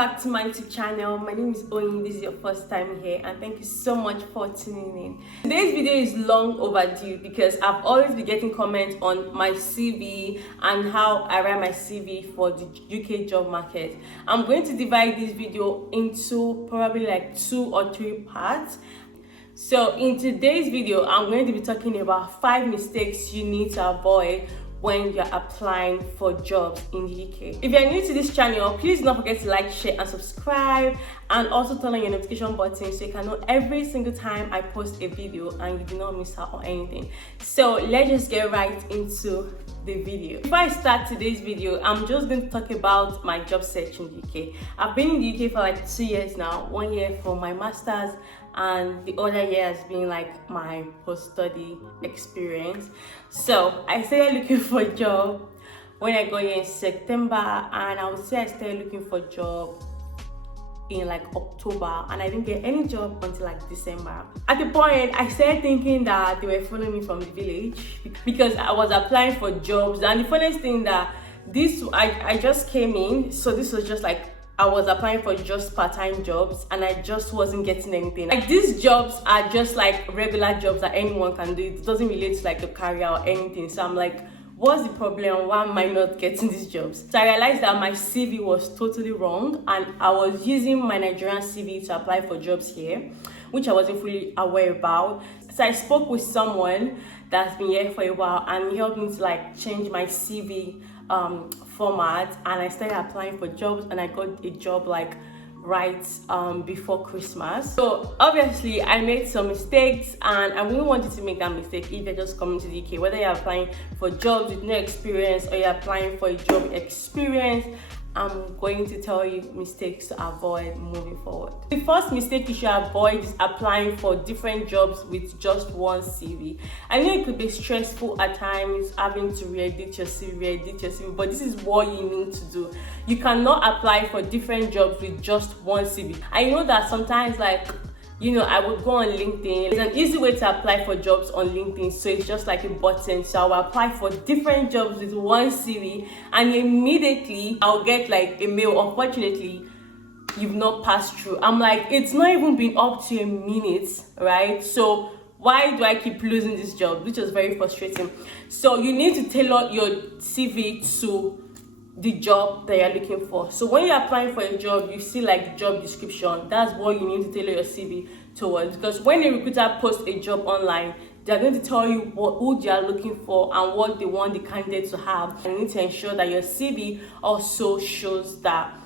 back to my YouTube channel. My name is Oyin. This is your first time here, and thank you so much for tuning in. Today's video is long overdue because I've always been getting comments on my CV and how I write my CV for the UK job market. I'm going to divide this video into probably like 2 or 3 parts. So in today's video, I'm going to be talking about 5 mistakes you need to avoid when you're applying for jobs in the UK. If you're new to this channel, please don't forget to like, share and subscribe, and also turn on your notification button so you can know every single time I post a video and you do not miss out on anything. So let's just get right into the video. Before I start today's video, I'm just going to talk about my job search in the UK. I've been in the UK for like 2 years now, 1 year for my master's and the other year has been like my post-study experience. So I started looking for a job when I got here in September, and I would say I started looking for a job in like October, and I didn't get any job until like December. At the point, I started thinking that they were following me from the village because I was applying for jobs. And the funniest thing that I just came in, so this was just like I was applying for just part-time jobs and I just wasn't getting anything. Like, these jobs are just like regular jobs that anyone can do. It doesn't relate to like a career or anything. So I'm like, what's the problem? Why am I not getting these jobs? So I realized that my CV was totally wrong, and I was using my Nigerian CV to apply for jobs here, which I wasn't fully aware about. So I spoke with someone that's been here for a while, and he helped me to like change my CV format, and I started applying for jobs, and I got a job like right before Christmas. So obviously I made some mistakes, and I wouldn't want you to make that mistake if you're just coming to the UK, whether you're applying for jobs with no experience or you're applying for a job experience. I'm going to tell you mistakes to avoid moving forward. The first mistake you should avoid is applying for different jobs with just one CV. I know it could be stressful at times having to re-edit your CV, but this is what you need to do. You cannot apply for different jobs with just one CV. I know that sometimes, like, you know, I would go on LinkedIn. It's an easy way to apply for jobs on LinkedIn. So it's just like a button. So I'll apply for different jobs with one CV, and immediately I'll get like a mail. Unfortunately, you've not passed through. I'm like, it's not even been up to a minute, right? So why do I keep losing this job? Which was very frustrating. So you need to tailor your CV to the job that you're looking for. So when you're applying for a job, you see like job description. That's what you need to tailor your CV towards, because when a recruiter posts a job online, they're going to tell you who they are looking for and what they want the candidate to have. And you need to ensure that your CV also shows that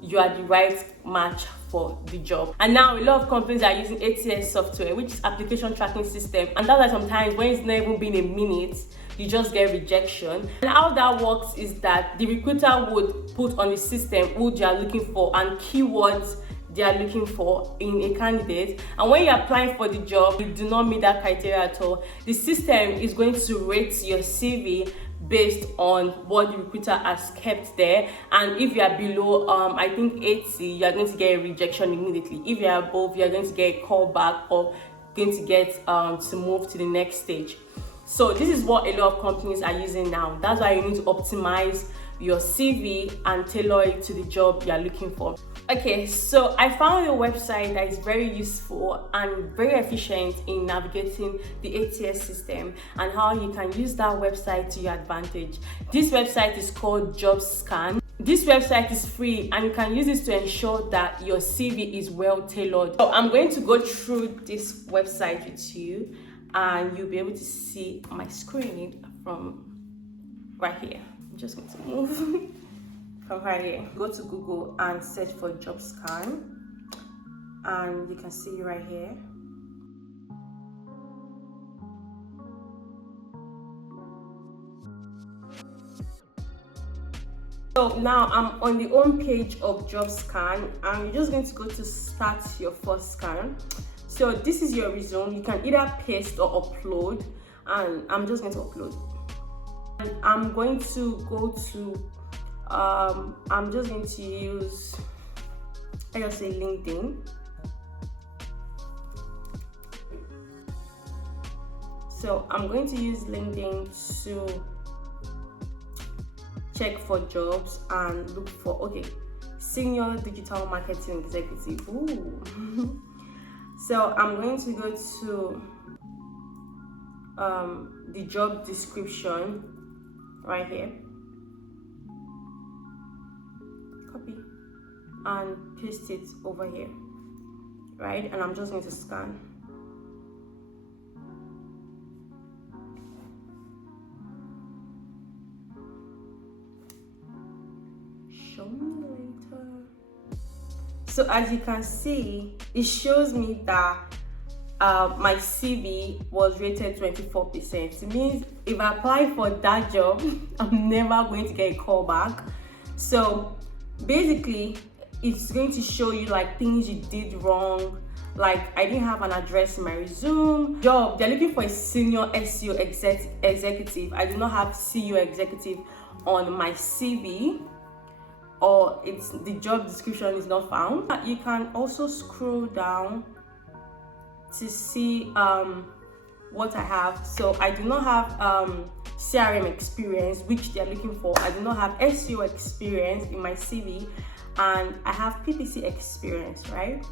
you are the right match for the job. And now a lot of companies are using ATS software, which is application tracking system, and that's why sometimes when it's not even been a minute, you just get rejection. And how that works is that the recruiter would put on the system who they are looking for and keywords they are looking for in a candidate. And when you're applying for the job, you do not meet that criteria at all, the system is going to rate your CV based on what the recruiter has kept there. And if you are below I think 80, you are going to get a rejection immediately. If you are above, you are going to get a call back or going to get to move to the next stage. So this is what a lot of companies are using now. That's why you need to optimize your CV and tailor it to the job you're looking for. Okay, so I found a website that is very useful and very efficient in navigating the ATS system and how you can use that website to your advantage. This website is called JobScan. This website is free, and you can use this to ensure that your CV is well tailored. So I'm going to go through this website with you, and you'll be able to see my screen from right here. I'm just going to move from right here. Go to Google and search for JobScan, and you can see right here. So now I'm on the home page of JobScan, and you're just going to go to start your first scan. So this is your resume. You can either paste or upload, and I'm just going to upload. And I'm going to go to I'm just going to use, let's say, LinkedIn. So I'm going to use LinkedIn to check for jobs and look for, okay, Senior Digital Marketing Executive. Ooh. So I'm going to go to the job description right here, copy and paste it over here, right? And I'm just going to scan. Show me later. So as you can see, it shows me that my CV was rated 24%. It means if I apply for that job, I'm never going to get a call back. So basically, it's going to show you like things you did wrong. Like I didn't have an address in my resume. Job, they're looking for a senior SEO executive. I do not have CEO executive on my CV, or it's the job description is not found. You can also scroll down to see what I have. So I do not have CRM experience, which they're looking for. I do not have SEO experience in my CV, and I have PPC experience, right?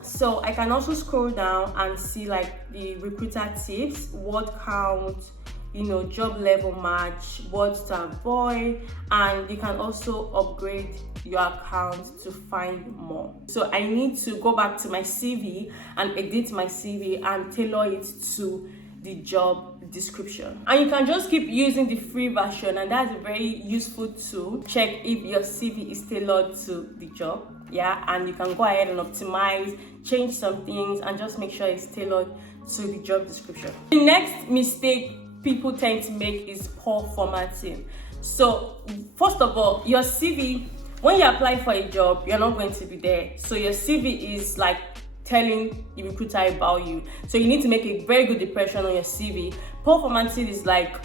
So I can also scroll down and see like the recruiter tips, word count, job level match, what to avoid, and you can also upgrade your account to find more. So I need to go back to my CV and edit my CV and tailor it to the job description. And you can just keep using the free version, and that's a very useful tool. Check if your CV is tailored to the job, and you can go ahead and optimize, change some things, and just make sure it's tailored to the job description. The next mistake people tend to make is poor formatting. So first of all, your CV, when you apply for a job, you're not going to be there. So your CV is like telling the recruiter about you. So you need to make a very good impression on your CV. Poor formatting is like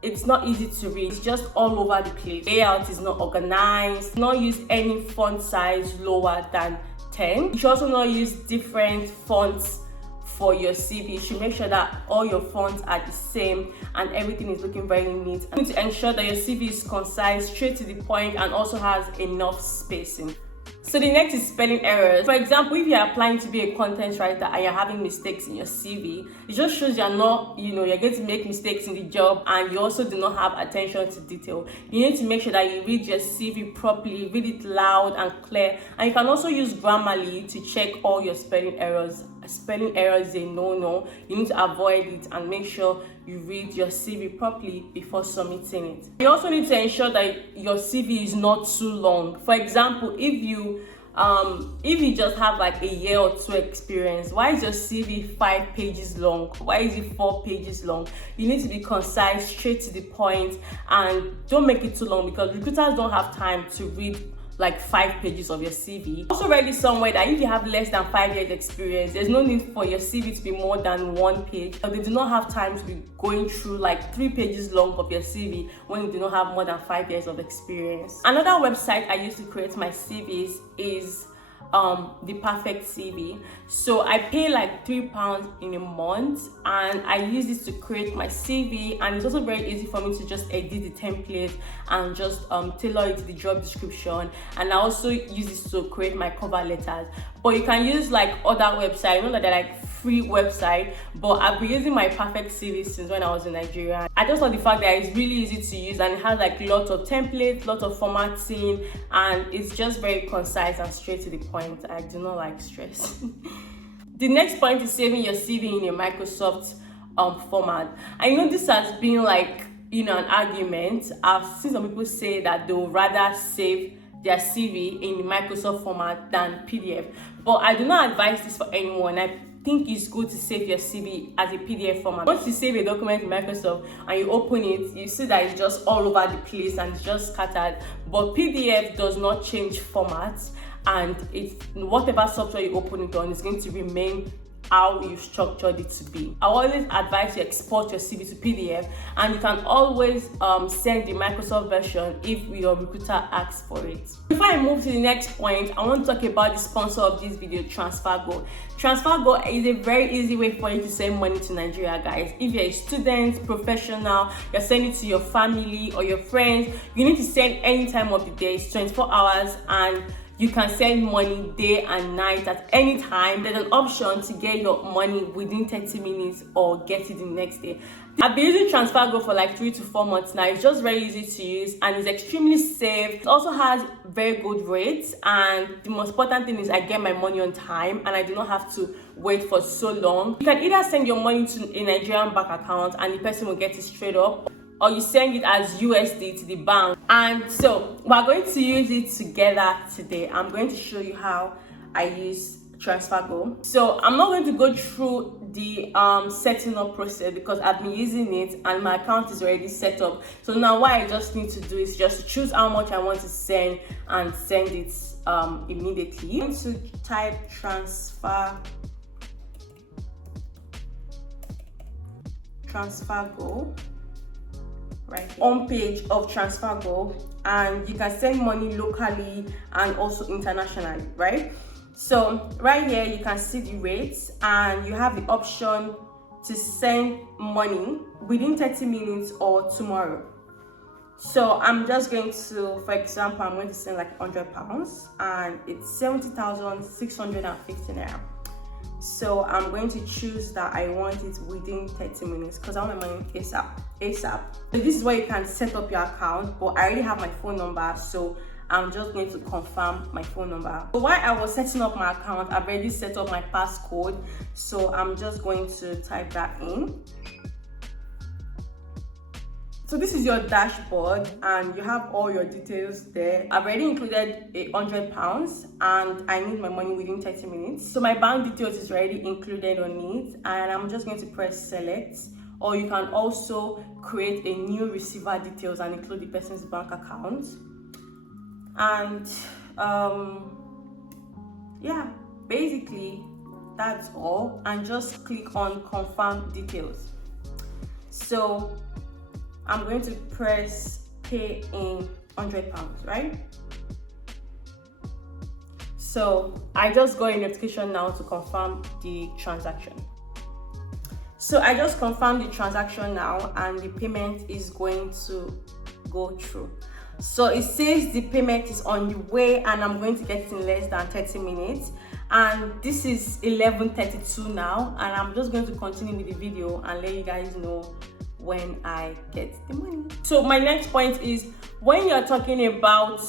it's not easy to read. It's just all over the place. Layout is not organized. Not use any font size lower than 10. You should also not use different fonts for your CV. You should make sure that all your fonts are the same and everything is looking very neat. You need to ensure that your CV is concise, straight to the point, and also has enough spacing. So the next is spelling errors. For example, if you're applying to be a content writer and you're having mistakes in your CV, it just shows you're not, you're going to make mistakes in the job, and you also do not have attention to detail. You need to make sure that you read your CV properly, read it loud and clear, and you can also use Grammarly to check all your spelling errors. Spelling errors is a no-no. You need to avoid it and make sure you read your CV properly before submitting it. You also need to ensure that your CV is not too long. For example, if you just have like a year or two experience, why is your CV 5 pages long? Why is it 4 pages long? You need to be concise, straight to the point, and don't make it too long, because recruiters don't have time to read like 5 pages of your CV. Also read it somewhere that if you have less than 5 years experience, there's no need for your CV to be more than 1 page. They do not have time to be going through like 3 pages long of your CV when you do not have more than 5 years of experience. Another website I use to create my CVs is the Perfect CV. So I pay like £3 in a month, and I use this to create my CV, and it's also very easy for me to just edit the template and just tailor it to the job description. And I also use this to create my cover letters. But you can use like other websites. I know that they're like free website, but I've been using my Perfect CV since when I was in Nigeria. I just love the fact that it's really easy to use, and it has like lots of templates, lots of formatting, and it's just very concise and straight to the point. I do not like stress. The next point is saving your CV in a Microsoft format. I know this has been like an argument. I've seen some people say that they'll rather save their CV in Microsoft format than PDF, but I do not advise this for anyone. I think it's good to save your CV as a PDF format. Once you save a document in Microsoft and you open it, you see that it's just all over the place and it's just scattered. But PDF does not change formats, and it's whatever software you open it on is going to remain how you structured it to be. I always advise you export your CV to PDF, and you can always send the Microsoft version if your recruiter asks for it. Before I move to the next point, I want to talk about the sponsor of this video, TransferGo. TransferGo is a very easy way for you to send money to Nigeria, guys. If you're a student, professional, you're sending it to your family or your friends, you need to send any time of the day. It's 24 hours, and you can send money day and night at any time. There's an option to get your money within 30 minutes or get it the next day. I've been using TransferGo for like 3 to 4 months now. It's just very easy to use and it's extremely safe. It also has very good rates, and the most important thing is I get my money on time and I do not have to wait for so long. You can either send your money to a Nigerian bank account and the person will get it straight up, or you send it as USD to the bank. And so we're going to use it together today. I'm going to show you how I use TransferGo. So I'm not going to go through the setting up process because I've been using it and my account is already set up. So now what I just need to do is just choose how much I want to send and send it immediately. I'm going to type TransferGo right here. On page of TransferGo, and you can send money locally and also internationally, right? So right here you can see the rates, and you have the option to send money within 30 minutes or tomorrow. So I'm just going to, for example, I'm going to send like £100 and it's 70,650 naira. So I'm going to choose that I want it within 30 minutes because I want my money ASAP. So this is where you can set up your account, but I already have my phone number, so I'm just going to confirm my phone number. So while I was setting up my account, I've already set up my passcode, so I'm just going to type that in. So this is your dashboard and you have all your details there. I've already included £100 and I need my money within 30 minutes. So my bank details is already included on it, and I'm just going to press select. Or you can also create a new receiver details and include the person's bank account. And yeah, basically that's all, and just click on confirm details. So I'm going to press pay in £100, right? So I just got a notification now to confirm the transaction. So I just confirmed the transaction now, and the payment is going to go through. So it says the payment is on the way, and I'm going to get it in less than 30 minutes. And this is 11:32 now, and I'm just going to continue with the video and let you guys know when I get the money. So my next point is, when you're talking about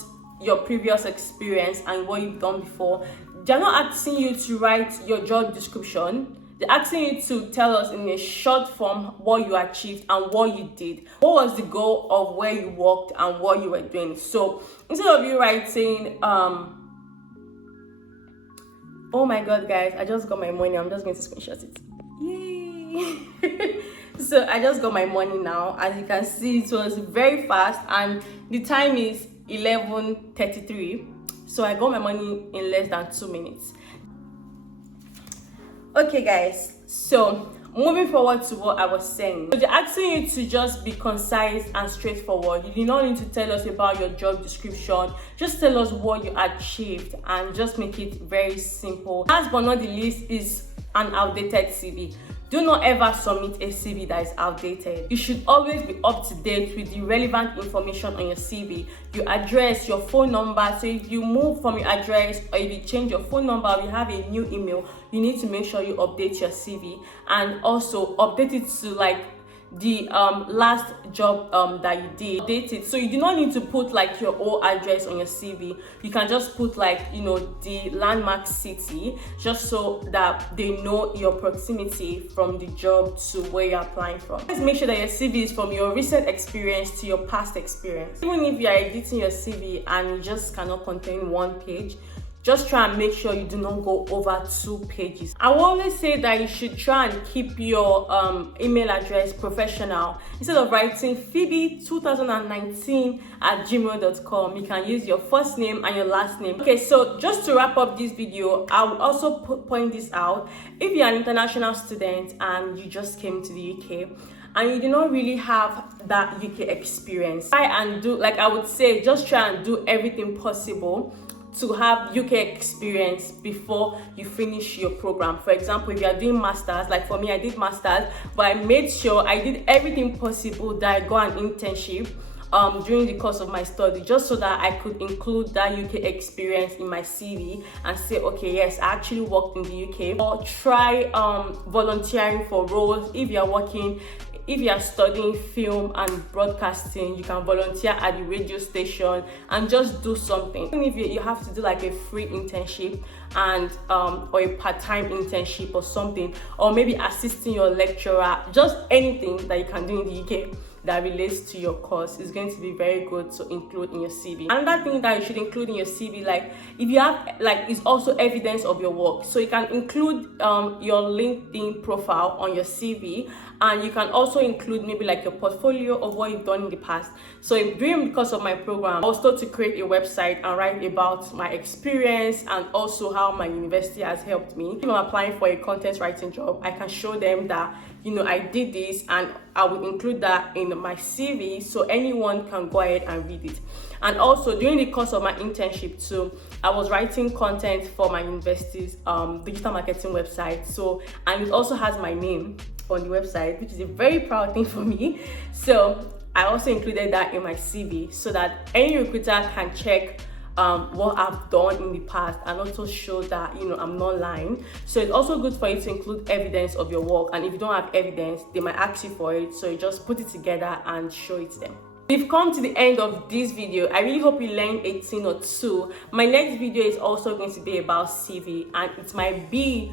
your previous experience and what you've done before, they're not asking you to write your job description. They're asking you to tell us in a short form what you achieved and what you did. What was the goal of where you worked and what you were doing? So instead of you writing, oh my god guys, I just got my money, I'm just going to screenshot it. Yay! So I just got my money now. As you can see, it was very fast and the time is 11:33. So I got my money in less than 2 minutes. Okay guys, so moving forward to what I was saying. So they're asking you to just be concise and straightforward. You do not need to tell us about your job description. Just tell us what you achieved and just make it very simple. Last but not the least is an outdated CV. Do not ever submit a CV that is outdated. You should always be up to date with the relevant information on your CV. Your address, your phone number. So if you move from your address or if you change your phone number or you have a new email, you need to make sure you update your CV, and also update it to like the last job that you did. Update it. So you do not need to put like your old address on your CV. You can just put like, you know, the landmark city, just so that they know your proximity from the job to where you're applying from. Let's make sure that your CV is from your recent experience to your past experience. Even if you are editing your CV and it just cannot contain one page, just try and make sure you do not go over 2 pages. I will always say that you should try and keep your email address professional. Instead of writing phoebe2019@gmail.com, you can use your first name and your last name. Okay, so just to wrap up this video, I will also point this out. If you're an international student and you just came to the UK and you do not really have that UK experience, try and do, like I would say, just try and do everything possible to have UK experience before you finish your program. For example, if you are doing masters, like for me, I did masters, but I made sure I did everything possible that I got an internship during the course of my study, just so that I could include that UK experience in my CV and say, okay, yes, I actually worked in the UK. Or try volunteering for roles. If you are studying film and broadcasting, you can volunteer at the radio station and just do something. Even if you have to do like a free internship and or a part-time internship or something, or maybe assisting your lecturer, just anything that you can do in the UK that relates to your course is going to be very good to include in your CV. Another thing that you should include in your CV, like if you have, like, is also evidence of your work. So you can include your LinkedIn profile on your CV, and you can also include maybe like your portfolio of what you've done in the past. So during the course of my program, I was told to create a website and write about my experience and also how my university has helped me. If I'm applying for a content writing job, I can show them that, you know, I did this, and I will include that in my CV so anyone can go ahead and read it. And also during the course of my internship too, I was writing content for my university's digital marketing website. So, and it also has my name on the website, which is a very proud thing for me. So I also included that in my CV so that any recruiter can check what I've done in the past and also show that, you know, I'm not lying. So it's also good for you to include evidence of your work, and if you don't have evidence, they might ask you for it, so you just put it together and show it to them. We've come to the end of this video. I really hope you learned a thing or two. My next video is also going to be about CV, and it might be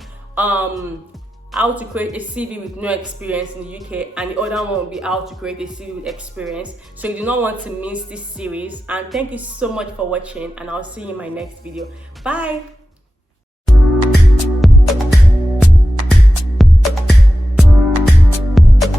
how to create a CV with no experience in the UK, and the other one will be how to create a CV with experience. So you do not want to miss this series. And thank you so much for watching, and I'll see you in my next video. Bye.